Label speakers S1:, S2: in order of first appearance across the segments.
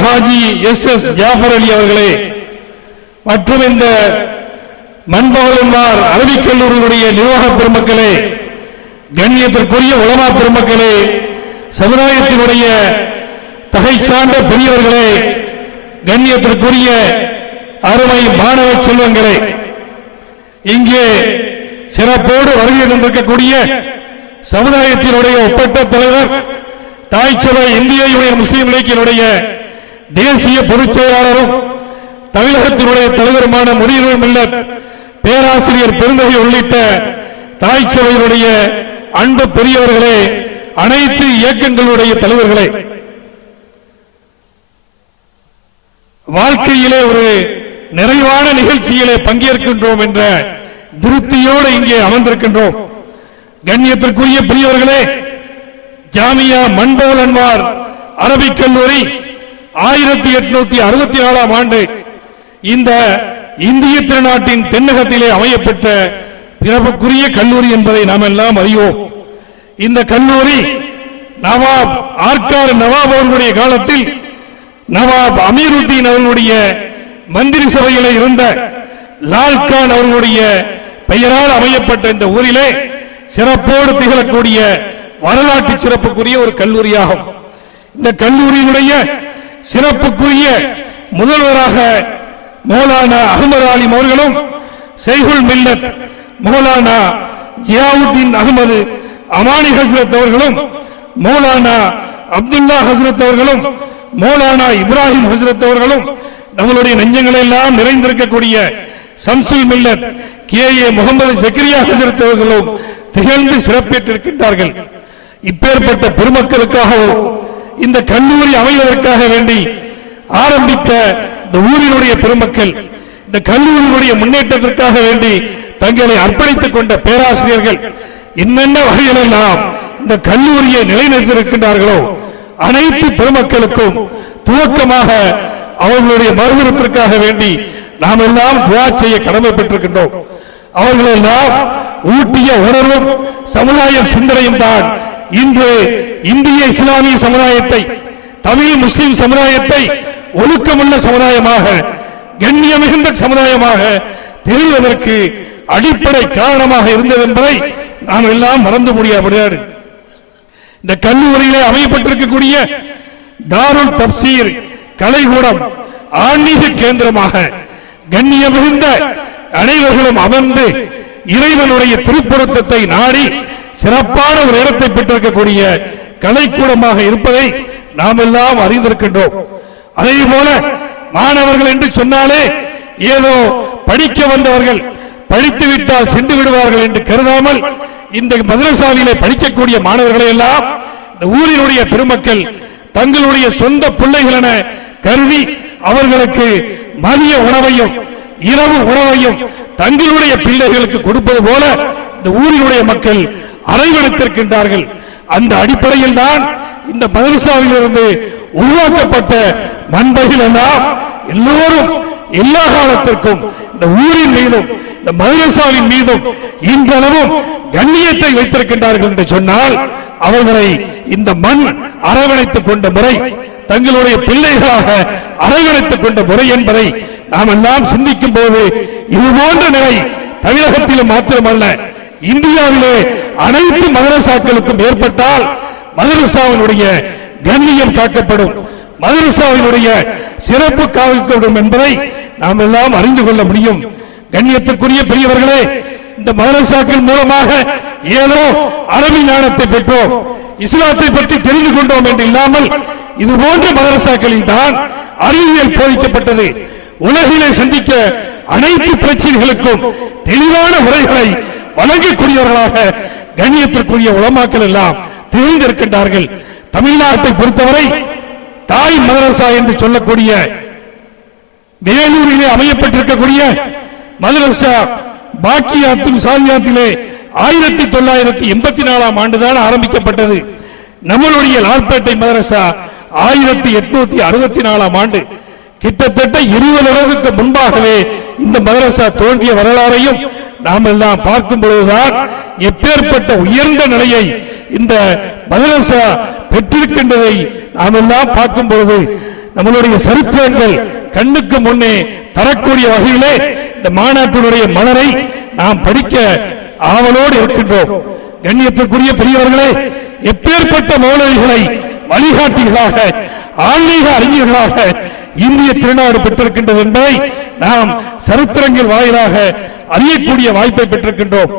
S1: Haji S S Jafar Ali அவர்களே மற்றும் இந்த மண்பகலன்மார் அரபிக் கல்லூரியினுடைய நிர்வாக பெருமக்களே கண்ணியத்திற்குரிய உலமா பெருமக்களே சமுதாயத்தினுடைய தகை சார்ந்த பெரியவர்களே கண்ணியத்திற்குரிய அருமை மாணவ செல்வங்களே இங்கே சிறப்போடு வருகை தந்திருக்கக்கூடிய சமுதாயத்தினுடைய ஒப்பட்ட தலைவர் தாய்ச்சபை சபை இந்திய யூனியன் முஸ்லீம் லீக்கினுடைய தேசிய பொதுச் செயலாளரும் தமிழகத்தினுடைய தலைவருமான முடிவு பேராசிரியர் பெருந்தகை உள்ளிட்ட தாய்ச்சபையினுடைய அன்பு பெரியவர்களே அனைத்து இயக்கங்களுடைய தலைவர்களே. வாழ்க்கையிலே ஒரு நிறைவான நிகழ்ச்சியிலே பங்கேற்கின்றோம் என்ற திருப்தியோடு இங்கே அமர்ந்திருக்கின்றோம். கண்ணியத்திற்குரிய பெரியவர்களே ஜாமியா மண்பவல் அன்வார் அரபிக் கல்லூரி ஆயிரத்தி எட்நூத்தி அறுபத்தி நாலாம் ஆண்டு இந்த இந்திய திருநாட்டின் தென்னகத்திலே அமையப்பட்ட பிறப்புக்குரிய கல்லூரி என்பதை நாம் எல்லாம் அறிவோம். இந்த கல்லூரி நவாப் ஆர்கார் நவாப் அவர்களுடைய காலத்தில் நவாப் அமீருத்தீன் அவர்களுடைய மந்திரி சபையில் இருந்த லால்கான் அவர்களுடைய பெயரால் அமையப்பட்ட இந்த ஊரிலே சிறப்போடு திகழக்கூடிய வரலாற்று சிறப்புக்குரிய ஒரு கல்லூரியாகும். இந்த கல்லூரியினுடைய சிறப்புக்குரிய முதல்வராக மௌலானா அகமது ஆலிம் அவர்களும் செய்குல் மில்லத் மௌலானா ஜியாவுத்தீன் அகமது அமானி ஹசரத் அவர்களும் மௌலானா அப்துல்லா ஹசரத் அவர்களும் மௌலானா இப்ராஹிம் ஹசரத் அவர்களும் நம்மளுடைய நெஞ்சங்களை எல்லாம் நிறைந்திருக்கக்கூடிய சம்சுல் மில்லத் கே. ஏ. முகமது ஜக்கரியா ஹசரத் அவர்களும் திகழ்ந்து சிறப்பேற்றிருக்கின்றார்கள். இப்பேற்பட்ட பெருமக்களுக்காகவும் இந்த கல்லூரி அமைவதற்காக வேண்டி ஆரம்பித்த இந்த ஊரினுடைய பெருமக்கள் இந்த கல்லூரியினுடைய முன்னேற்றத்திற்காக வேண்டி தங்களை அர்ப்பணித்துக் கொண்ட பேராசிரியர்கள் என்னென்ன வகையிலெல்லாம் இந்த கல்லூரியை நிலைநிறுத்தியிருக்கின்றார்களோ அனைத்து பெருமக்களுக்கும் துவக்கமாக அவர்களுடைய மறுமணத்திற்காக வேண்டி நாம் எல்லாம் துவா செய்ய கடமைப்பட்டிருக்கின்றோம். அவர்கள் ஊட்டிய உணர்வும் சமுதாய சிந்தனையும் தான் இன்று இந்திய இஸ்லாமிய சமுதாயத்தை தமிழ் முஸ்லிம் சமுதாயத்தை ஒழுக்கமுள்ள சமுதாயமாக கண்ணிய மிகுந்த சமுதாயமாக தெரிவதற்கு அடிப்படை காரணமாக இருந்தது என்பதை நாம் எல்லாம் மறந்து முடியாது இந்த கல்லூரியிலே அமையப்பட்டிருக்கக்கூடிய தாருல் தப்சீர் கலைகூடம் ஆன்மீக கேந்திரமாக கண்ணிய மிகுந்த அனைவர்களும் அமர்ந்து இறைவனுடைய திருப்பொருத்தத்தை நாடி சிறப்பான ஒரு இடத்தை பெற்றிருக்கக்கூடிய கலைக்கூடமாக இருப்பதை நாம் எல்லாம் அறிந்திருக்கின்றோம். அதே போல மாணவர்கள் என்று சொன்னாலே ஏதோ படிக்க வந்தவர்கள் படித்து விட்டால் சென்று விடுவார்கள் என்று கருதாமல் இந்த மதரசாவிலே படிக்கக்கூடிய மாணவர்களை எல்லாம் இந்த ஊரினுடைய பெருமக்கள் தங்களுடைய சொந்த பிள்ளைகள் என கருதி அவர்களுக்கு மதிய உணவையும் இரவு உணவையும் தங்களுடைய பிள்ளைகளுக்கு கொடுப்பது போல இந்த ஊரினுடைய மக்கள் அரவணைத்திருக்கின்றார்கள் அந்த அடிப்படையில் தான் இந்த மதரசாவில் இருந்து உருவாக்கப்பட்ட மண்பைகள் எல்லாம் எல்லோரும் எல்லா காலத்திற்கும் இந்த ஊரின் மீதும் இந்த மதரசாவின் மீதும் இன்றளவும் கண்ணியத்தை வைத்திருக்கின்றார்கள் என்று சொன்னால் அவர்களை இந்த மண் அரவணைத்துக் கொண்ட முறை தங்களுடைய பிள்ளைகளாக அரவணைத்துக் கொண்ட முறை என்பதை நாம் எல்லாம் சிந்திக்கும் போது இது போன்ற நிலை தமிழகத்திலும் மாத்திரமல்ல இந்தியாவிலே அனைத்து மதரசாக்களுக்கும் ஏற்பட்டால் மதரசாவினுடைய கண்ணியம் காக்கப்படும். மதரசாவினுடைய சிறப்பு காக்கப்படும் என்பதை நாம் எல்லாம் அறிந்து கொள்ள முடியும். கண்ணியத்துக்குரிய பெரியவர்களே இந்த மதரசாக்கள் மூலமாக ஏதோ அரபி ஞானத்தை பெற்றோம். இஸ்லாத்தை பற்றி தெரிந்து கொண்டோம் என்று இல்லாமல் இது போன்ற மதரசாக்களில் தான் அறிவியல் போதிக்கப்பட்டது. உலகிலே சந்திக்க அனைத்து பிரச்சனைகளுக்கும் தெளிவான உரைகளை வழங்கக்கூடியவர்களாக கண்ணியத்திற்குரிய உலமாக்கள் எல்லாம் தெரிந்திருக்கின்றார்கள் தமிழ்நாட்டை பொறுத்தவரை தாய் மதரசா என்று சொல்லக்கூடிய வேலூரிலே அமையப்பட்டிருக்கக்கூடிய மதரசா பாக்கியாத்தும் சாலியாத்திலே ஆயிரத்தி தொள்ளாயிரத்தி எண்பத்தி நாலாம் ஆண்டுதான் ஆரம்பிக்கப்பட்டது. நம்மளுடைய லால்பேட்டை மதரசா ஆயிரத்தி எட்நூத்தி அறுபத்தி நாலாம் ஆண்டு. கிட்டத்தட்ட இருபது அளவுக்கு முன்பாகவே இந்த மதரசா தோன்றிய வரலாறையும் நாம் எல்லாம் பார்க்கும் பொழுதுதான் எப்பேற்பட்ட உயர்ந்த நிலையை இந்த மதரசா பெற்றிருக்கின்றதை நாம் எல்லாம் பார்க்கும் பொழுது நம்மளுடைய சரித்திரங்கள் கண்ணுக்கு முன்னே தரக்கூடிய வகையிலே இந்த மாநாட்டினுடைய மலரை நாம் படிக்க ஆவலோடு இருக்கின்றோம். கண்ணியத்திற்குரிய பெரியவர்களே எப்பேற்பட்ட மௌலவிகளை வழிகாட்டிகளாக ஆன்மீக அறிஞர்களாக இந்திய திருநாடு பெற்றிருக்கின்றது என்பதை நாம் சரித்திரங்கள் வாயிலாக அறியக்கூடிய வாய்ப்பை பெற்றிருக்கின்றோம்.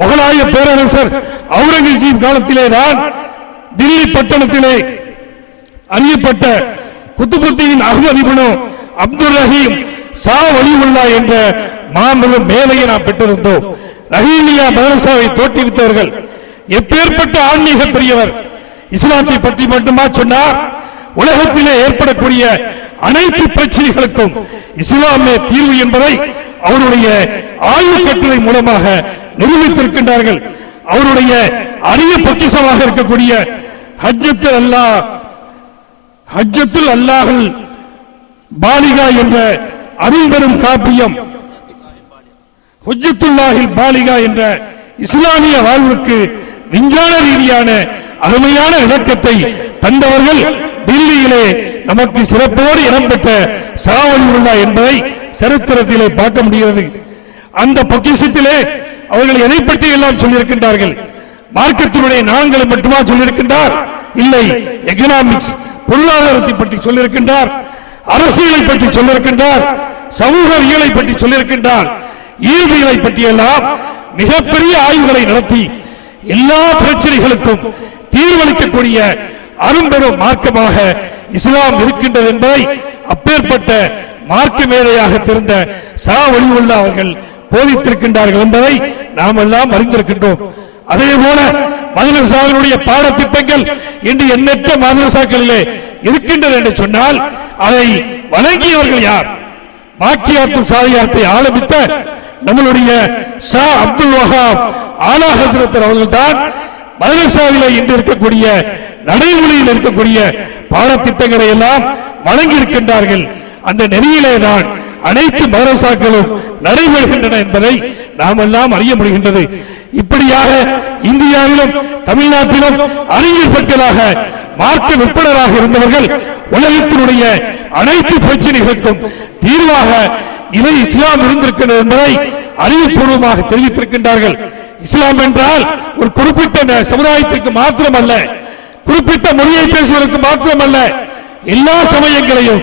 S1: முகலாய பேரரசர் அவுரங்கசீப் காலத்திலே தான் தில்லி பட்டணத்திலே அறியப்பட்ட குத்துபுத்தியின் அகமது அப்துல் ரஹீம் சா வலிவுல்லா என்ற மாபெரும் மேலையை நாம் பெற்றிருந்தோம். ரஹீமியா மதரசாவை தோற்றுவித்தவர்கள் எப்பேற்பட்ட ஆன்மீக பெரியவர் இஸ்லாத்தை பற்றி மட்டுமா சொன்னார் உலகத்திலே ஏற்படக்கூடிய அனைத்து பிரச்சனைகளுக்கும் இஸ்லாமே தீர்வு என்பதை அவருடைய ஆய்வு கட்டுரை மூலமாக நிரூபித்திருக்கின்றார்கள். அவருடைய அரிய பொக்கிசமாக இருக்கக்கூடிய ஹஜ்ஜத்தில் அல்லாஹ் ஹஜ்ஜத்துல் அல்லாஹல் பாலிகா என்ற அருள்பெரும் காப்பியம் ஹுஜ்ஜத்துல்லாஹில் பாலிகா என்ற இஸ்லாமிய வாழ்வுக்கு விஞ்ஞான ரீதியான அருமையான விளக்கத்தை தந்தவர்கள் டில்லியிலே நமக்கு சிறப்போடு இடம்பெற்ற சாவலியுல்லா என்பதை சரித்திரத்திலே பார்க்க முடிகிறது. அந்த பொக்கிஷத்திலே அவர்கள் எதை பற்றி எல்லாம் சொல்லியிருக்கின்றார்கள்? மார்க்கத்தினுடைய நான்களை மட்டுமா சொல்லியிருக்கின்றார்? இல்லை. எக்கனாமிக்ஸ் பொருளாதாரத்தை பற்றி சொல்லியிருக்கின்றார். அரசியலை பற்றி சொல்லியிருக்கின்றார். சமூகவியலை பற்றி சொல்லியிருக்கின்றார். இயல்பியலை பற்றியெல்லாம் மிகப்பெரிய ஆய்வுகளை நடத்தி எல்லா பிரச்சனைகளுக்கும் தீர்வளிக்கக்கூடிய அரும்பெரும் மார்க்கமாக இஸ்லாம் இருக்கின்றது என்பதை அப்பேற்பட்ட மார்க்க மேலையாக தெரிந்த சா வழியுள்ள அவர்கள் போதித்திருக்கின்றார்கள் என்பதை நாம் எல்லாம் அறிந்திருக்கின்றோம். அதே போல மதரசாவினுடைய பாடத்திட்டங்கள் இன்று எண்ணற்ற மதரசாக்களிலே இருக்கின்றது என்று சொன்னால் அதை வழங்கியவர்கள் யார்? பாக்கியாத்தும் சாதியாத்தை ஆரம்பித்த நம்மளுடைய ஷா அப்துல் வஹாப் ஆலா ஹசரத் அவர்கள் தான் மதரசாவில இன்று இருக்கக்கூடிய நடைமுறையில் இருக்கக்கூடிய பாடத்திட்டங்களை எல்லாம் வழங்கி இருக்கின்றார்கள் அந்த நெறியிலே தான் அனைத்து மதரசாக்களும் நடைபெறுகின்றன என்பதை நாம் எல்லாம் அறிய முடிகின்றது. இப்படியாக இந்தியாவிலும் தமிழ்நாட்டிலும் அறிஞர் பெற்றலாக மார்க்க விற்பனராக இருந்தவர்கள் உலகத்தினுடைய அனைத்து பிரச்சனைகளுக்கும் தீர்வாக இவை இஸ்லாம் இருந்திருக்கிறது என்பதை அறிவுபூர்வமாக தெரிவித்திருக்கின்றார்கள். இஸ்லாம் என்றால் ஒரு குறிப்பிட்ட சமுதாயத்திற்கு மாத்திரமல்ல. குறிப்பிட்ட மொழியை பேசுவதற்கு மாத்திரமல்ல எல்லா சமயங்களையும்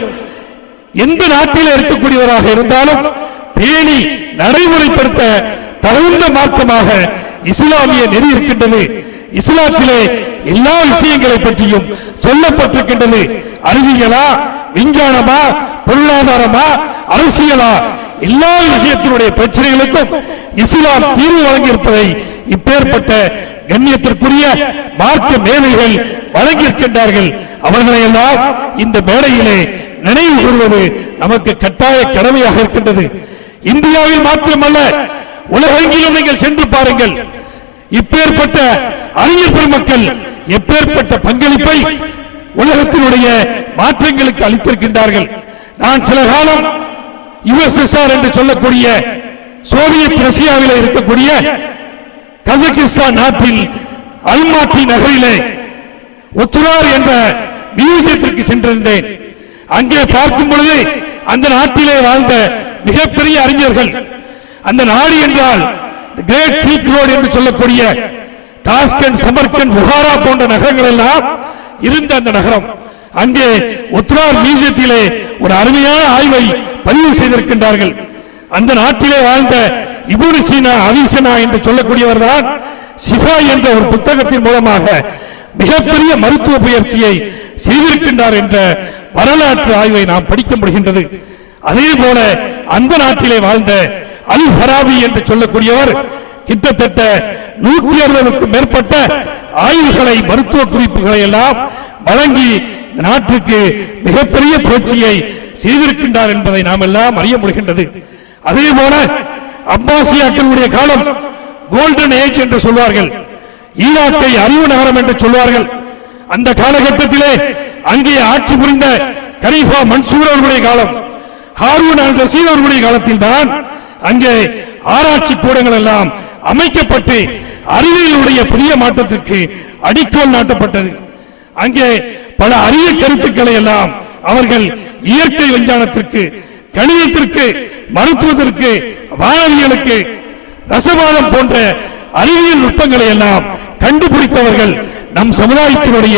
S1: எந்த நாட்டில் இருக்கக்கூடியவராக இருந்தாலும் பேணி நடைமுறைப்படுத்த தகுந்த மார்க்கமாக இஸ்லாமிய நெறி இருக்கின்றது. இஸ்லாத்திலே எல்லா விஷயங்களை பற்றியும் சொல்லப்பட்டிருக்கின்றது. அறிவியலா விஞ்ஞானமா பொருளாதாரமா அரசியலா எல்லா விஷயத்தினுடைய பிரச்சனைகளுக்கும் இஸ்லாம் தீர்வு வழங்கியிருப்பதை இப்பேற்பட்ட கண்ணியத்திற்குரிய மார்க்க மேதைகள் வழங்கியிருக்கின்றார்கள். அவர்களை எல்லாம் இந்த மேடையிலே நினைவு கூறுவது நமக்கு கட்டாய கடமையாக இருக்கின்றது. இந்தியாவில் மாத்திரமல்ல உலகெங்கிலும் நீங்கள் சென்று பாருங்கள். இப்பேற்பட்ட அறிஞர் பெருமக்கள் எப்பேற்பட்ட பங்களிப்பை உலகத்தினுடைய மாற்றங்களுக்கு அளித்திருக்கின்றார்கள். நான் சில காலம் யுஎஸ்எஸ்ஆர் என்று சொல்லக்கூடிய சோவியத் ரஷ்யாவில் இருக்கக்கூடிய கசகிஸ்தான் நாட்டில் அல்மாட்டி நகரிலே ஒத்துரார் என்ற மியூசியத்திற்கு சென்றிருந்தேன். அங்கே பார்க்கும் பொழுது அந்த நாட்டிலே வாழ்ந்த மிகப்பெரிய அறிஞர்கள். அந்த நாடு என்றால் கிரேட் சீக் ரோடு என்று சொல்லக்கூடிய தாஸ்கண்ட் சமர்கண்ட் புகாரா போன்ற நகரங்கள் எல்லாம் இருந்த அந்த நகரம். அங்கே ஒத்துரார் மியூசியத்திலே ஒரு அருமையான ஆய்வை பதிவு செய்திருக்கின்றார்கள். அந்த நாட்டிலே வாழ்ந்த இபுனு சீனா அவிசனா என்று சொல்லக்கூடியவர் தான் சிஃபா என்ற ஒரு புத்தகத்தின் மூலமாக மிகப்பெரிய மருத்துவ பயிற்சியை செய்திருக்கின்றார் என்ற வரலாற்று ஆய்வை நாம் படிக்க முடிகின்றது. அதே போல அந்த நாட்டிலே வாழ்ந்த அல் ஹராபி என்று சொல்லக்கூடியவர் கிட்டத்தட்ட நூற்றி அறுபதுக்கும் மேற்பட்ட ஆய்வுகளை மருத்துவ குறிப்புகளை எல்லாம் வழங்கி நாட்டுக்கு மிகப்பெரிய புரட்சியை செய்திருக்கின்றார் என்பதை நாம் எல்லாம் அறிய முடிகின்றது. அதே போல அப்பாசியாக்களுடைய காலம் கோல்டன் ஏஜ் என்று சொல்வார்கள். ஈராக்கை அறிவு நகரம் என்று சொல்வார்கள். அந்த காலகட்டத்திலே அங்கே ஆட்சி புரிந்த கரீஃபா மன்சூர் அவர்களுடைய காலம் ஹாரூன் அல் ரசீல் அவர்களுடைய காலத்தில் தான் அங்கே ஆராய்ச்சி கூடங்கள் எல்லாம் அமைக்கப்பட்டு அறிவியலுடைய புதிய மாற்றத்திற்கு அடிக்கோல் நாட்டப்பட்டது. அங்கே பல அரிய கருத்துக்களை எல்லாம் அவர்கள் இயற்கை விஞ்ஞானத்திற்கு கணிதத்திற்கு மருத்துவத்திற்கு வானவியலுக்கு ரசவாதம் போன்ற அறிவியல் நுட்பங்களை எல்லாம் கண்டுபிடித்தவர்கள் நம் சமுதாயத்தினுடைய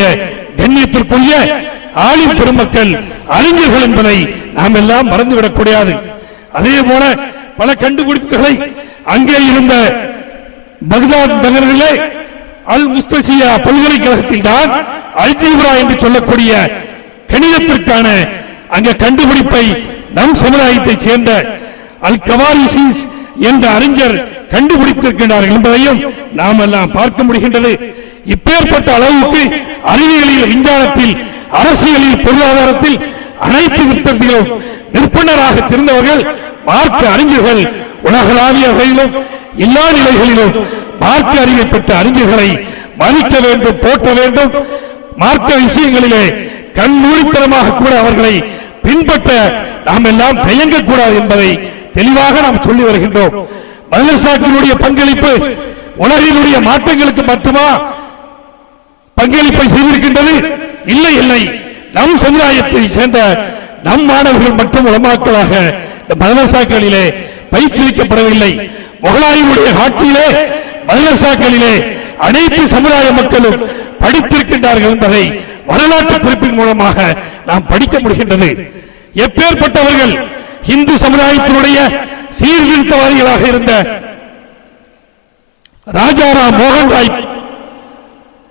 S1: கண்ணியத்திற்குரிய ஆளும் பெருமக்கள் அறிஞர்கள் என்பதை நாம் எல்லாம் மறந்துவிடக் கூடாது. அதே போல பல கண்டுபிடிப்புகளை அங்கே இருந்த பக்தாத் நகரிலே அல் முஸ்தசியா பல்கலைக்கழகத்தில் தான் அல்ஜீப்ரா என்று சொல்லக்கூடிய கணிதத்திற்கான அங்க கண்டுபிடிப்பை நம் சமுதாயத்தை சேர்ந்த அல் கவாரிசிஸ் என்ற அறிஞர் கண்டுபிடித்திருக்கின்றார்கள் என்பதையும் நாம் எல்லாம் பார்க்க முடிகின்றது. இப்பேற்பட்ட அளவுக்கு அறிவியலில் விஞ்ஞானத்தில் அரசியலில் பொருளாதாரத்தில் அனைத்து வித்தத்திலும் நிற்பனராக தெரிந்தவர்கள் மார்க்க அறிஞர்கள் உலகளாவிய வகையிலும் எல்லா நிலைகளிலும் மார்க்க அறிவை பெற்ற அறிஞர்களை மதிக்க வேண்டும் போற்ற வேண்டும். மார்க்க விஷயங்களிலே கண்மூடித்தனமாக கூட அவர்களை பின்பற்ற நாம் எல்லாம் தயங்கக்கூடாது என்பதை தெளிவாக நாம் சொல்லி வருகின்றோம். மதரசாக்களுடைய பங்களிப்பு உலகினுடைய மாற்றங்களுக்கு மட்டுமா பங்களிப்பை செய்திருக்கின்றது? இல்லை இல்லை. நம் சமுதாயத்தை சேர்ந்த நம் மாணவர்கள் மற்றும் உலமாக்களாக இந்த மதரசாக்களிலே பயிற்றுவிக்கப்படவில்லை. முகலாயினுடைய ஆட்சியிலே மதரசாக்களிலே அனைத்து சமுதாய மக்களும் படித்திருக்கின்றார்கள் என்பதை வரலாற்று குறிப்பின் மூலமாக நாம் படிக்க முடிகின்றது. எப்பேற்பட்டவர்கள் இந்து சமுதாயத்தினுடைய சீர்திருத்தவாதிகளாக இருந்த ராஜாராம் மோகன் ராய்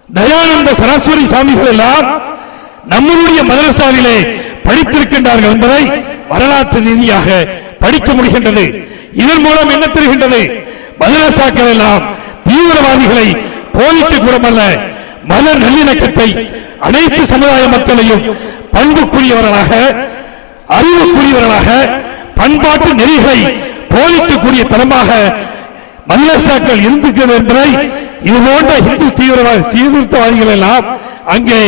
S1: தயானந்த சரஸ்வதி சாமிகள் எல்லாம் நம்மளுடைய மதரசாவிலே படித்திருக்கின்றார்கள் என்பதை வரலாற்று ரீதியாக படிக்க முடிகின்றது. இதன் மூலம் என்ன தெரிகின்றது? மதரசாக்கள் எல்லாம் தீவிரவாதிகளை போதிக்க கூடமல்ல மன நல்லிணக்கத்தை அனைத்து சமுதாய மக்களையும் பண்புக்குரியவர்களாக அறிவுக்குரியவர்களாக பண்பாட்டு நெறிகளை போதிக்கக்கூடிய தரமாக மல்லசாக்கள் இருந்திருக்கிறது என்பதை இது போன்ற இந்து தீவிரவாத சீர்திருத்தவாதிகள் எல்லாம் அங்கே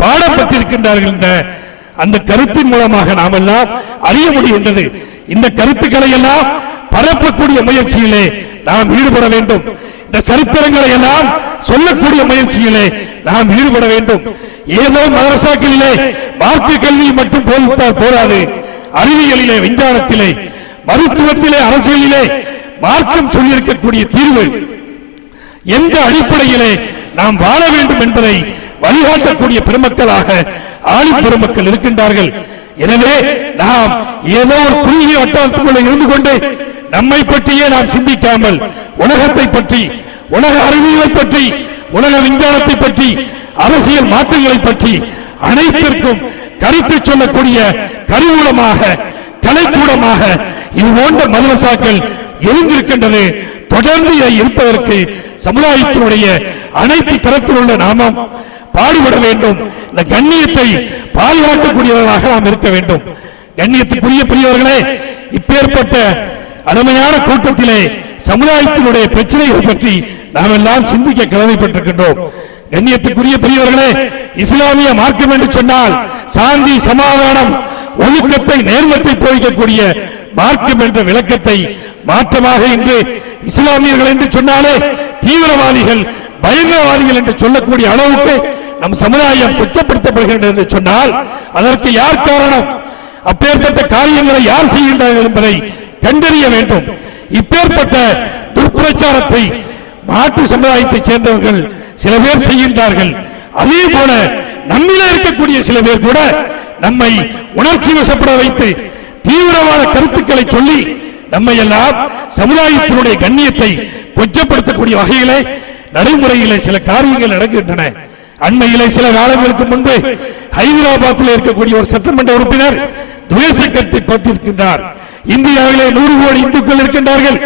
S1: பாடப்பட்டிருக்கின்றார்கள் என்ற அந்த கருத்தின் மூலமாக நாம் எல்லாம் அறிய முடிகின்றது. இந்த கருத்துக்களை எல்லாம் பரப்பக்கூடிய முயற்சியிலே நாம் ஈடுபட வேண்டும். இந்த சரித்திரங்களை எல்லாம் சொல்லக்கூடிய முயற்சியிலே நாம் ஈடுபட வேண்டும். ஏதோ மதரசாக்களிலே வார்த்தை கல்வி மட்டும் போதித்தால் போராது அறிவியலிலே விஞ்ஞானத்திலே மருத்துவத்திலே அரசியலிலே மார்க்கம் சொல்லியிருக்கக்கூடிய தீர்வு எந்த அடிப்படையிலே நாம் வாழ வேண்டும் என்பதை வழிகாட்டக்கூடிய பெருமக்களாக ஆளும் பெருமக்கள் இருக்கின்றார்கள். எனவே நாம் ஏதோ ஒரு குறுகிய வட்டாரத்துக்குள்ள இருந்து கொண்டு நம்மை பற்றியே நாம் சிந்திக்காமல் உலகத்தை பற்றி உலக அறிவியலை பற்றி உலக விஞ்ஞானத்தை பற்றி அரசியல் மாற்றங்களை பற்றி அனைத்திற்கும் கருத்து சொல்லக்கூடிய கருவூலமாக கலைக்கூடமாக இது போன்ற மதரசாக்கள் எழுந்திருக்கின்றது. தொடர்ந்து இதை இருப்பதற்கு சமுதாயத்தினுடைய அனைத்து தரத்தில் உள்ள நாமம் பாடுபட வேண்டும். இந்த கண்ணியத்தை பாதுகாக்கக்கூடியவர்களாக நாம் இருக்க வேண்டும். கண்ணியத்துக்குரிய பெரியவர்களே இப்பேற்பட்ட அருமையான கூட்டத்திலே சமுதாயத்தினுடைய பிரச்சனைகள் பற்றி நாம் எல்லாம் சிந்திக்க கடமைப்பட்டிருக்கின்றோம். கண்ணியத்துக்குரிய பெரியவர்களே இஸ்லாமிய மார்க்கம் என்று சொன்னால் சாந்தி சமாதானம் ஒழுக்கத்தை நேர்மத்தை போதிக்கக்கூடிய மார்க்கம் என்ற விளக்கத்தை மாற்றமாக இன்று இஸ்லாமியர்கள் என்று சொன்னாலே தீவிரவாதிகள் பயங்கரவாதிகள் என்று சொல்லக்கூடிய அளவுக்கு நம் சமுதாயம் குற்றப்படுத்தப்படுகின்றது என்று சொன்னால் அதற்கு யார் காரணம்? அப்பேற்பட்ட காரியங்களை யார் செய்கின்றார்கள் என்பதை கண்டறிய வேண்டும். இப்பேற்பட்ட துர்பிரச்சாரத்தை மாற்று சமுதாயத்தைச் சேர்ந்தவர்கள் சில பேர் செய்கின்றார்கள். அதே போல நம்மில இருக்கக்கூடிய சில பேர் கூட நம்மை உணர்ச்சி வசப்பட வைத்து தீவிரவாத கருத்துக்களை சொல்லி நம்மை எல்லாம் சமுதாயத்தினுடைய கண்ணியத்தை கொச்சப்படுத்தக்கூடிய வகையிலே நடைமுறையிலே சில காரியங்கள் நடக்கின்றன. அண்மையிலே சில காலங்களுக்கு முன்பு ஹைதராபாத்தில் இருக்கக்கூடிய ஒரு சட்டமன்ற உறுப்பினர் துவேச கருத்தை பற்றிருக்கின்றார். இந்தியாவிலே நூறு கோடி இந்துக்கள் இருக்கின்றார்கள்.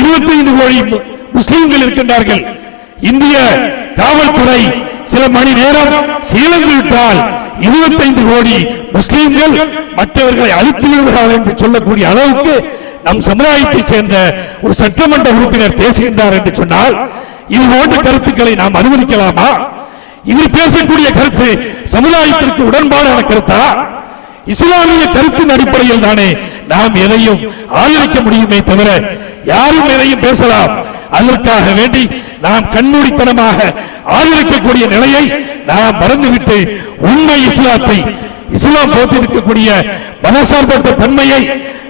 S1: இருபத்தி ஐந்து கோடி முஸ்லீம்கள் முஸ்லிம்கள் இருக்கின்றார்கள். இந்திய காவல்துறை சில மணி நேரம் சீலந்து விட்டால் இருபத்தைந்து கோடி முஸ்லிம்கள் மற்றவர்களை அழித்து விடுகிறார்கள் என்று சொல்லக்கூடிய அளவுக்கு நம் சமுதாயத்தைச் சேர்ந்த ஒரு சட்டமன்ற உறுப்பினர் பேசுகின்றார் என்று சொன்னால் இது போன்ற கருத்துக்களை நாம் அனுமதிக்கலாமா? இவர் பேசக்கூடிய கருத்து சமுதாயத்திற்கு உடன்பாடான கருத்தா? இஸ்லாமிய கருத்தின் அடிப்படையில் தானே நாம் எதையும் ஆதரிக்க முடியுமே தவிர யாரும் எதையும் பேசலாம். அதற்காக வேண்டி நாம் கண்மூடித்தனமாக ஆதரிக்கக்கூடிய நிலையை நாம் மறந்துவிட்டு உண்மை இஸ்லாத்தை இஸ்லாம் போட்டிருக்கக்கூடிய மதசார்பற்ற தன்மையை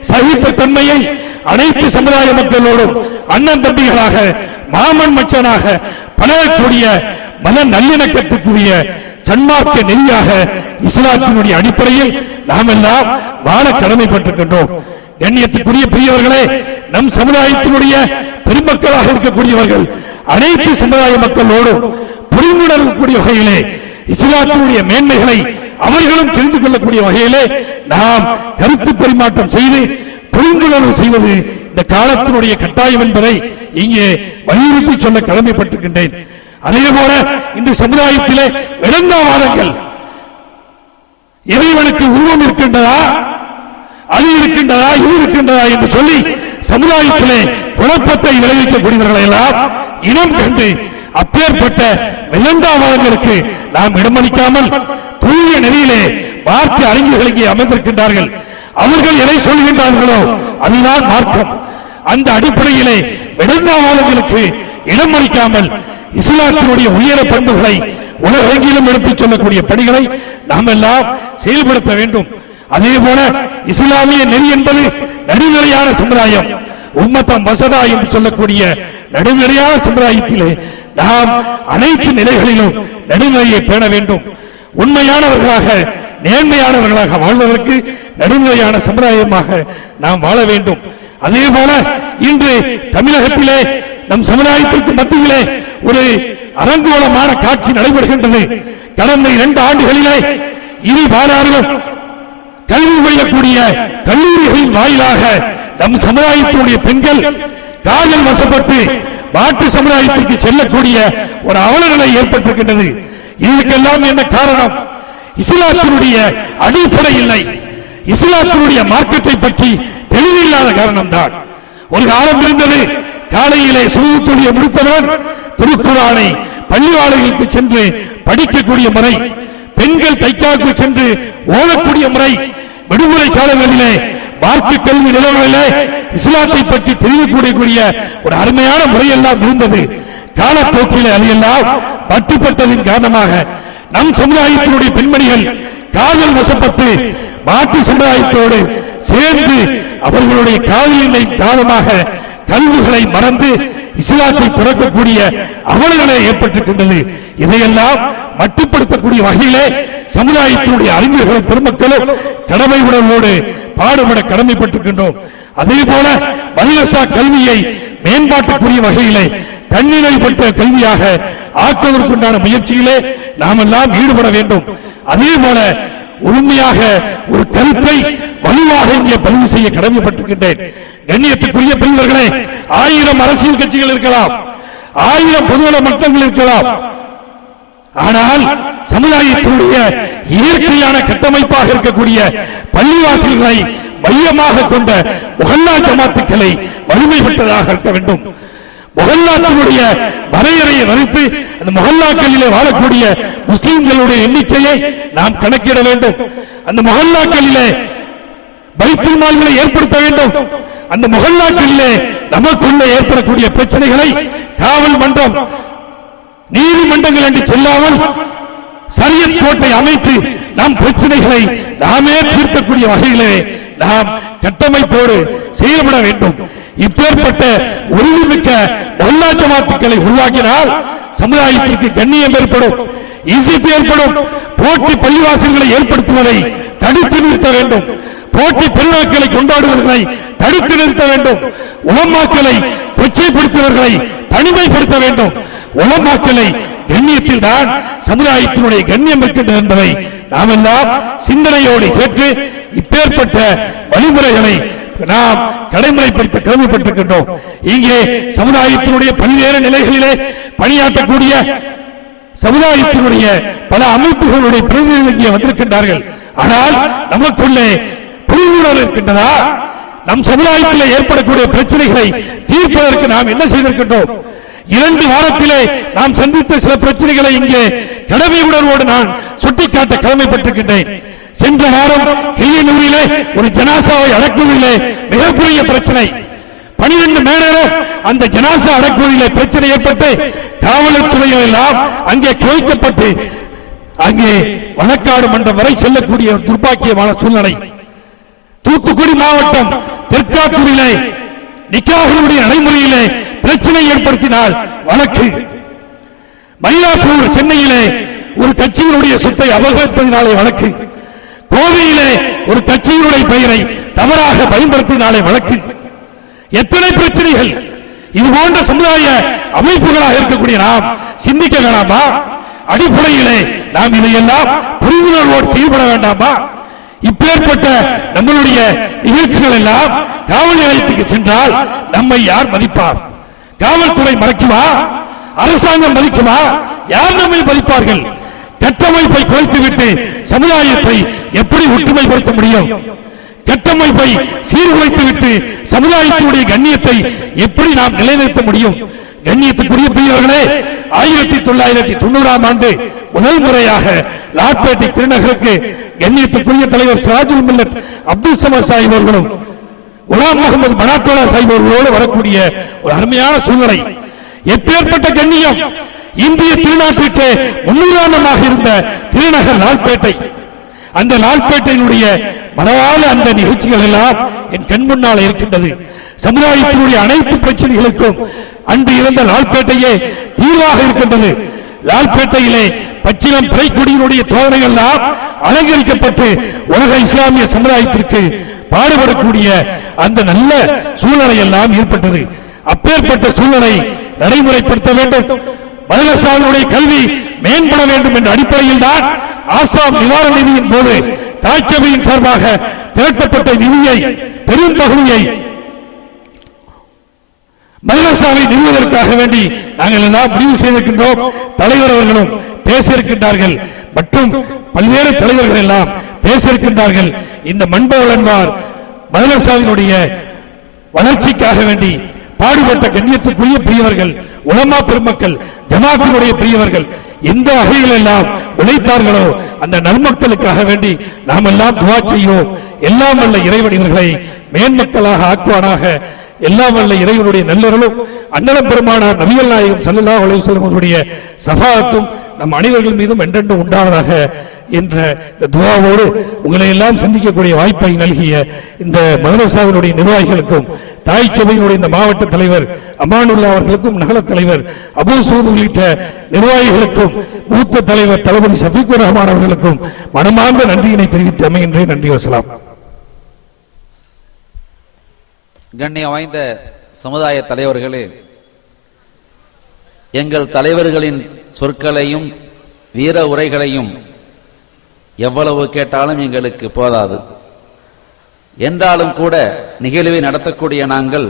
S1: சகிப்பு தன்மையை அனைத்து சமுதாய மக்களோடும் அண்ணன் தம்பிகளாக மாமன் மச்சனாக பழகக்கூடிய மன நல்லிணக்கத்துக்குரிய சன்மார்க்க நெறியாக இஸ்லாத்தினுடைய அடிப்படையில் நாம் எல்லாம் வாழ கடமைப்பட்டிருக்கின்றோம். கண்ணியத்துக்குரிய பெரியவர்களே நம் சமுதாயத்தினுடைய பெருமக்களாக இருக்கக்கூடியவர்கள் அனைத்து சமுதாய மக்களோடும் புரிந்துணர்வு கூடிய வகையிலே இஸ்லாத்தினுடைய மேன்மைகளை அவர்களும் தெரிந்து கொள்ளக்கூடிய வகையிலே நாம் கருத்து பரிமாற்றம் செய்து புரிந்துணர்வு செய்வது இந்த காலத்தினுடைய கட்டாயம் என்பதை இங்கே வலியுறுத்தி சொல்ல கடமைப்பட்டிருக்கின்றேன். அதே போல இந்த சமுதாயத்திலே விளங்காவாதங்கள் இறைவனுக்கு உருவம் இருக்கின்றதா? அது இருக்கின்றதா? இது இருக்கின்றதா? என்று சொல்லி சமுதாயத்திலே குழப்பத்தை விளைவிக்கக்கூடியவர்களை எல்லாம் இனம் கண்டு அப்பேற்பட்ட விளங்காவாதங்களுக்கு நாம் இடமளிக்காமல் தூய நெறியிலே மார்க்க அறிஞர்கள் இங்கே அமர்ந்திருக்கின்றார்கள். அவர்கள் எதை சொல்கின்றார்களோ அதுதான் மார்க்கம். அந்த அடிப்படையிலே விளங்காவாதங்களுக்கு இடமளிக்காமல் இஸ்லாத்தினுடைய உயர பண்புகளை உலகெங்கிலும் எடுத்துச் சொல்லக்கூடிய பணிகளை நாம் எல்லாம் செயல்படுத்த வேண்டும். அதே போல இஸ்லாமிய நெறி என்பது நடுநிலையான சமுதாயம். உம்மத்தம் வசதா என்று சொல்லக்கூடிய நடுநிலையான சமுதாயத்திலே நாம் அனைத்து நிலைகளிலும் நடுநிலையை பேண வேண்டும். உண்மையானவர்களாக நேர்மையானவர்களாக வாழ்வதற்கு நடுநிலையான சமுதாயமாக நாம் வாழ வேண்டும். அதே போல இன்று தமிழகத்திலே நம் சமுதாயத்திற்கு மத்தியிலே ஒரு அரங்கோலமான காட்சி நடைபெறுகின்றது. கடந்த இரண்டு ஆண்டுகளிலே இரு பாலாறுகள் கல்வி பயிலக்கூடிய கல்லூரிகளின் வாயிலாக நம் சமுதாயத்தினுடைய பெண்கள் காதல் வசப்பட்டு மாற்று சமுதாயத்திற்கு செல்லக்கூடிய ஒரு அவலநிலை ஏற்பட்டிருக்கின்றது. இதுக்கெல்லாம் என்ன காரணம்? இஸ்லாத்தினுடைய அடிப்படை இல்லை. இஸ்லாத்தினுடைய மார்க்கத்தை பற்றி தெளிவில்லாத காரணம்தான். ஒரு காலம் இருந்தது. காலையிலே சுருத்துடைய முடித்தவன் திருக்குறானை பள்ளிவாளைகளுக்கு சென்று படிக்கக்கூடிய முறை பெண்கள் தைக்காவுக்கு சென்று ஓடக்கூடிய முறை விடுமுறை காலங்களிலே மார்க்க கல்வி நிலவரிலே இஸ்லாத்தை பற்றி தெரிவிக்கக்கூடிய ஒரு அருமையான முறையெல்லாம் இருந்தது. காலப்போக்கிலே அதையெல்லாம் பட்டுப்பட்டதின் காரணமாக நம் சமுதாயத்தினுடைய பெண்மணிகள் காதல் வசப்பட்டு மாற்று சமுதாயத்தோடு சேர்ந்து அவர்களுடைய காதலினை காரணமாக கல்விகளை மறந்து இஸ்லாத்தை துறக்கக்கூடிய அவலநிலை ஏற்பட்டிருக்கின்றது. இதையெல்லாம் மட்டுப்படுத்தக்கூடிய வகையிலே சமுதாயத்தினுடைய அறிஞர்கள் பெருமக்களும் கடமை உணர்வோடு பாடுபட கடமைப்பட்டிருக்கின்றோம். அதே போல மதரசா கல்வியை மேம்பாட்டுக்குரிய வகையிலே தன்னிலை பெற்ற கல்வியாக ஆக்குவதற்குண்டான முயற்சியிலே நாம் எல்லாம் ஈடுபட வேண்டும். அதே போல உண்மையாக ஒரு கருத்தை வலுவாக இங்கே பதிவு செய்ய கடமைப்பட்டிருக்கின்றேன். கண்ணியத்துக்குரிய பெரியவர்களே ஆயிரம் அரசியல் கட்சிகள் இருக்கலாம் ஆயிரம் பொதுநல மட்டங்கள் இருக்கலாம். ஆனால் சமுதாயத்தினுடைய இயற்கையான கட்டமைப்பாக இருக்கக்கூடிய பள்ளிவாசல்களை மையமாக கொண்ட முகல்லா ஜமாத்துக்களை வலிமை பெற்றதாக இருக்க வேண்டும். முகல்லாக்களுடைய வரையறையை வரைத்து அந்த முகல்லாக்களிலே வாழக்கூடிய முஸ்லிம்களுடைய எண்ணிக்கையை நாம் கணக்கிட வேண்டும். அந்த முகல்லாக்களிலே பைத்துல் மால்களை ஏற்படுத்த வேண்டும். அந்த முகல்லாக்களிலே நமக்குள்ள ஏற்படக்கூடிய பிரச்சனைகளை காவல் மன்றம் நீதிமன்றங்கள் என்று செல்லாமல் சரிய கோட்டை அமைத்து நம் பிரச்சனைகளை நாமே தீர்க்கக்கூடிய வகையிலே நாம் கட்டமைப்போடு செயல்பட வேண்டும். இப்பேற்பட்ட உறுதிமிக்க மல்லா ஜமாத்துக்களை உருவாக்கினால் சமுதாயத்திற்கு கண்ணியம் ஏற்படும் இசித்து ஏற்படும் போட்டி பள்ளிவாசல்களை ஏற்படுத்துவதை தடுத்து நிறுத்த வேண்டும். போட்டி பெருநாட்களை கொண்டாடுவர்களை தடுத்து நிறுத்த வேண்டும். உலமாக்களை கொச்சைப்படுத்துவர்களை தனிமைப்படுத்த வேண்டும். உலமாக்களை கண்ணியத்தில் தான் சமுதாயத்தினுடைய கண்ணியம் இருக்கின்றது என்பதை நாம் எல்லாம் சிந்தனையோடு சேர்த்து இப்பேற்பட்ட வழிமுறைகளை நாம் கடைமுறைப்படுத்த கடமைப்பட்டிருக்கின்றோம். இங்கே சமுதாயத்தினுடைய பல்வேறு நிலைகளிலே பணியாற்றக்கூடிய சமுதாயத்தினுடைய பல அமைப்புகளுடைய பிரதிநிதிகள் இங்கே வந்திருக்கின்றார்கள். ஆனால் நமக்குள்ளே புரிந்துணர்வு இருக்கின்றதா? நம் சமுதாயத்தில் ஏற்படக்கூடிய பிரச்சனைகளை தீர்ப்பதற்கு நாம் என்ன செய்திருக்கின்றோம்? இரண்டு வாரத்திலே நாம் சந்தித்த சில பிரச்சனைகளை இங்கே கடமை உணர்வோடு நான் சுட்டிக்காட்ட கடமைப்பட்டிருக்கின்றேன். சென்ற வாரம் கிளியனூரிலே ஒரு ஜனாசாவை அடக்குவதிலே மிகப்பெரிய பிரச்சனை. பனிரெண்டு மணி அந்த ஜனாசா அடக்குவதிலே பிரச்சனை ஏற்பட்டு காவல்துறைகள் எல்லாம் அங்கே குவிக்கப்பட்டு அங்கே வழக்காடு மன்றம் வரை செல்லக்கூடிய ஒரு துர்ப்பாக்கியமான சூழ்நிலை. தூத்துக்குடி மாவட்டம் தெற்காத்தூரிலே நிக்காகளுடைய நடைமுறையிலே பிரச்சனை ஏற்படுத்தினால் வழக்கு. மயிலாப்பூர் சென்னையிலே ஒரு கட்சியினுடைய சொத்தை அபகரிப்பதினாலே வழக்கு. கோவையிலே ஒரு கட்சியினுடைய பெயரை தவறாக பயன்படுத்தினாலே வழக்கு. எத்தனை பிரச்சனைகள்? இது போன்ற சமுதாய அமைப்புகளாக இருக்கக்கூடிய நாம் சிந்திக்க வேண்டாமா அடிப்படையிலே நாம் இதையெல்லாம் புரிந்துணர்வோடு செயல்பட வேண்டாமா? இப்பேற்பட்ட நம்மளுடைய நிகழ்ச்சிகள் எல்லாம் காவல் நிலையத்துக்கு சென்றால் நம்மை யார் மதிப்பார்? காவல்துறை மறைக்குமா? அரசாங்கம் மதிக்குமா? யார் நம்மை மதிப்பார்கள்? கட்டமைப்பை குறைத்துவிட்டு சமுதாயத்தை எப்படி ஒற்றுமைப்படுத்த முடியும்? கட்டமைப்பை சீர்குலைத்துவிட்டு சமுதாயத்தினுடைய கண்ணியத்தை எப்படி நாம் நிலைநிறுத்த முடியும்? கண்ணியத்துக்குரிய பிரியவர்களே ஆயிரத்தி தொள்ளாயிரத்தி தொண்ணூறாம் ஆண்டு முதல் முறையாக லாட்பேட்டை திருநகருக்கு கண்ணியத்துக்குரிய தலைவர் சிராஜுல் மில்லத் அப்துல் சமர் சாஹிப் அவர்களும் குலாம் முகமது மனாத்தோலா சாஹிப் அவர்களோடு வரக்கூடிய ஒரு அருமையான சூழ்நிலை. எப்பேற்பட்ட கண்ணியம் இந்திய திருநாட்டிற்கு முன்னுதாரணமாக இருந்த திருநகர் லால்பேட்டை. அந்த லால்பேட்டையினுடைய மனவாள அந்த நிகழ்ச்சிகள் எல்லாம் என் கண் முன்னால் இருக்கின்றது. சமுதாயத்தினுடைய அனைத்து பிரச்சனைகளுக்கும் அன்று இருந்த லால்பேட்டையே தீர்வாக இருக்கின்றது. லால்பேட்டையிலே பச்சிலம் பிறைக்குடியினுடைய தோரணைகள் எல்லாம் அலங்கரிக்கப்பட்டு உலக இஸ்லாமிய சமுதாயத்திற்கு பாடுபடக்கூடிய அந்த நல்ல சூழ்நிலை எல்லாம் ஏற்பட்டது. அப்பேற்பட்ட சூழ்நிலை நடைமுறைப்படுத்த வேண்டும். மதரசாவினுடைய கல்வி மேம்பட வேண்டும் என்ற அடிப்படையில் தான் ஆசாம் நிவாரண நிதியின் போது தாய்ச்சபையின் சார்பாக திரட்டப்பட்ட நிதியை பெரும் பகுதியை மதரசாவை நிறுவுவதற்காக வேண்டி நாங்கள் எல்லாம் முடிவு செய்திருக்கின்றோம். தலைவர் அவர்களும் பேச இருக்கின்றார்கள் மற்றும் பல்வேறு தலைவர்கள் எல்லாம் பேச இருக்கின்றார்கள் இந்த மண்பவளன்வார் மதுரசாவினுடைய வளர்ச்சிக்காக வேண்டி பாடுபட்ட கண்ணியத்துக்குரிய பிரியவர்கள் உலமா பெருமக்கள் ஜமாத்தினுடைய பிரியவர்கள் எந்த வகையில் எல்லாம் உழைத்தார்களோ அந்த நன்மக்களுக்காக வேண்டி நாம் எல்லாம் துவா செய்யும் எல்லாம் வல்ல இறைவன் இவர்களை மேன்மக்களாக ஆக்குவானாக. எல்லாம் வல்ல இறைவனுடைய நல்லர்களும் அன்னலம் பெருமானார் நபிகள் நாயகம் சல்லா அலைஹி அவருடைய சஃபாத்தும் நம் அனைவர்கள் மீதும் என்றென்றும் உண்டாவதாக என்ற இந்த துவாவோடு உங்களை எல்லாம் சந்திக்கக்கூடிய வாய்ப்பை நல்கிய இந்த மதரசாவினுடைய நிர்வாகிகளுக்கும் தாய் சபையினுடைய இந்த மாவட்ட தலைவர் அமானுல்லா அவர்களுக்கும் நகர தலைவர் அபுசூத் உள்ளிட்ட நிர்வாகிகளுக்கும் மூத்த தலைவர் தளபதி சஃபீக்குர் ரஹ்மான் அவர்களுக்கும் மனமார்ந்த நன்றியினை தெரிவித்து அமைகின்றேன். நன்றி வசலாம்.
S2: கண்ணியம் வாய்ந்த சமுதாய தலைவர்களே எங்கள் தலைவர்களின் சொற்களையும் வீர உரைகளையும் எவ்வளவு கேட்டாலும் எங்களுக்கு போதாது. என்றாலும் கூட நிகழ்வை நடத்தக்கூடிய நாங்கள்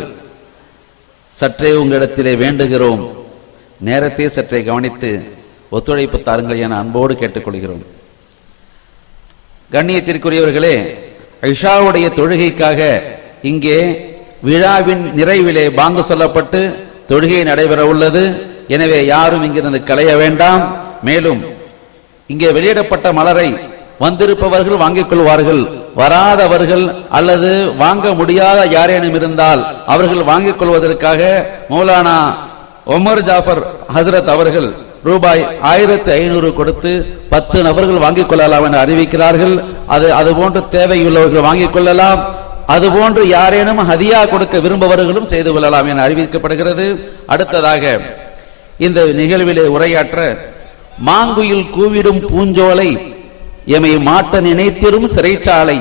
S2: சற்றே உங்களிடத்திலே வேண்டுகிறோம். நேரத்தை சற்றே கவனித்து ஒத்துழைப்பு தாருங்கள் என அன்போடு கேட்டுக்கொள்கிறோம். கண்ணியத்திற்குரியவர்களே ஐஷாவுடைய தொழுகைக்காக இங்கே விழாவின் நிறைவிலே பாங்கு சொல்லப்பட்டு தொழுகை நடைபெற உள்ளது எனவே யாரும் இங்கிருந்து களைய வேண்டாம். மேலும் இங்கே வெளியிடப்பட்ட மலரை வந்திருப்பவர்கள் வாங்கிக் கொள்வார்கள். வராதவர்கள் அல்லது வாங்க முடியாத யாரேனும் இருந்தால் அவர்கள் வாங்கிக் கொள்வதற்காக மௌலானா ஒமர் ஜாஃபர் ஹசரத் அவர்கள் ரூபாய் ஆயிரத்தி ஐநூறு கொடுத்து பத்து நபர்கள் வாங்கிக் கொள்ளலாம் என அறிவிக்கிறார்கள். அது அதுபோன்று தேவையுள்ளவர்கள் வாங்கிக் கொள்ளலாம். அதுபோன்று யாரேனும் ஹதியா கொடுக்க விரும்பவர்களும் செய்து கொள்ளலாம் என அறிவிக்கப்படுகிறது. அடுத்ததாக இந்த நிகழ்விலே உரையாற்ற மாங்குயில் கூவிடும் பூஞ்சோலை எமை மாட்ட நினைத்திரும் சிறைச்சாலை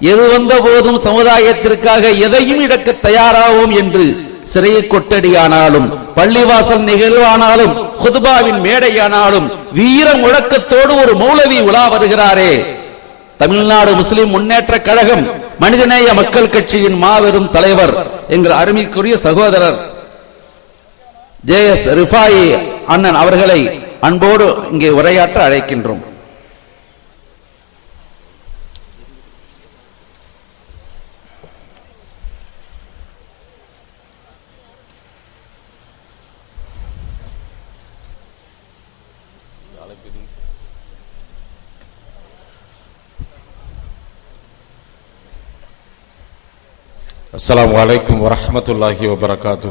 S2: எது வந்த போதும் சமுதாயத்திற்காக எதையும் இடக்க தயாராவோம் என்று சிறை கொட்டடியானாலும் பள்ளிவாசல் நிகழ்வானாலும் ஹுதுபாவின் மேடையானாலும் வீர முழக்கத்தோடு ஒரு மௌலவி உலா வருகிறாரே. தமிழ்நாடு முஸ்லிம் முன்னேற்ற கழகம் மனிதநேய மக்கள் கட்சியின் மாபெரும் தலைவர் எங்கள் அருமைக்குரிய சகோதரர் ஜே எஸ் ரிஃபாயி அண்ணன் அவர்களை அன்போடு இங்கே உரையாற்ற அழைக்கின்றோம்.
S3: அஸ்லாம் வலைக்கம் வரமத்துல்லாஹி வபரகாத்து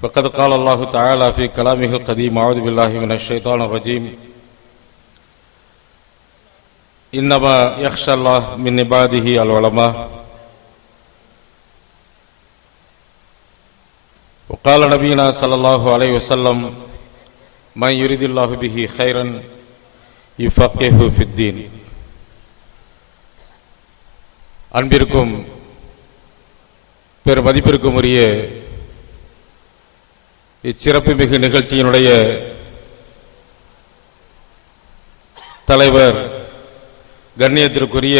S3: فقد قال الله تعالى في كلامه القديم أعوذ بالله من الشيطان الرجيم إنما يخشى الله من عباده العلماء وقال نبينا صلى الله عليه وسلم من يريد الله به خيرا يفقهه في الدين அன்பிற்கும் பெரும் மதிப்பிற்கும் உரிய இச்சிறப்பு மிகு நிகழ்ச்சியினுடைய தலைவர் கண்ணியத்திற்குரிய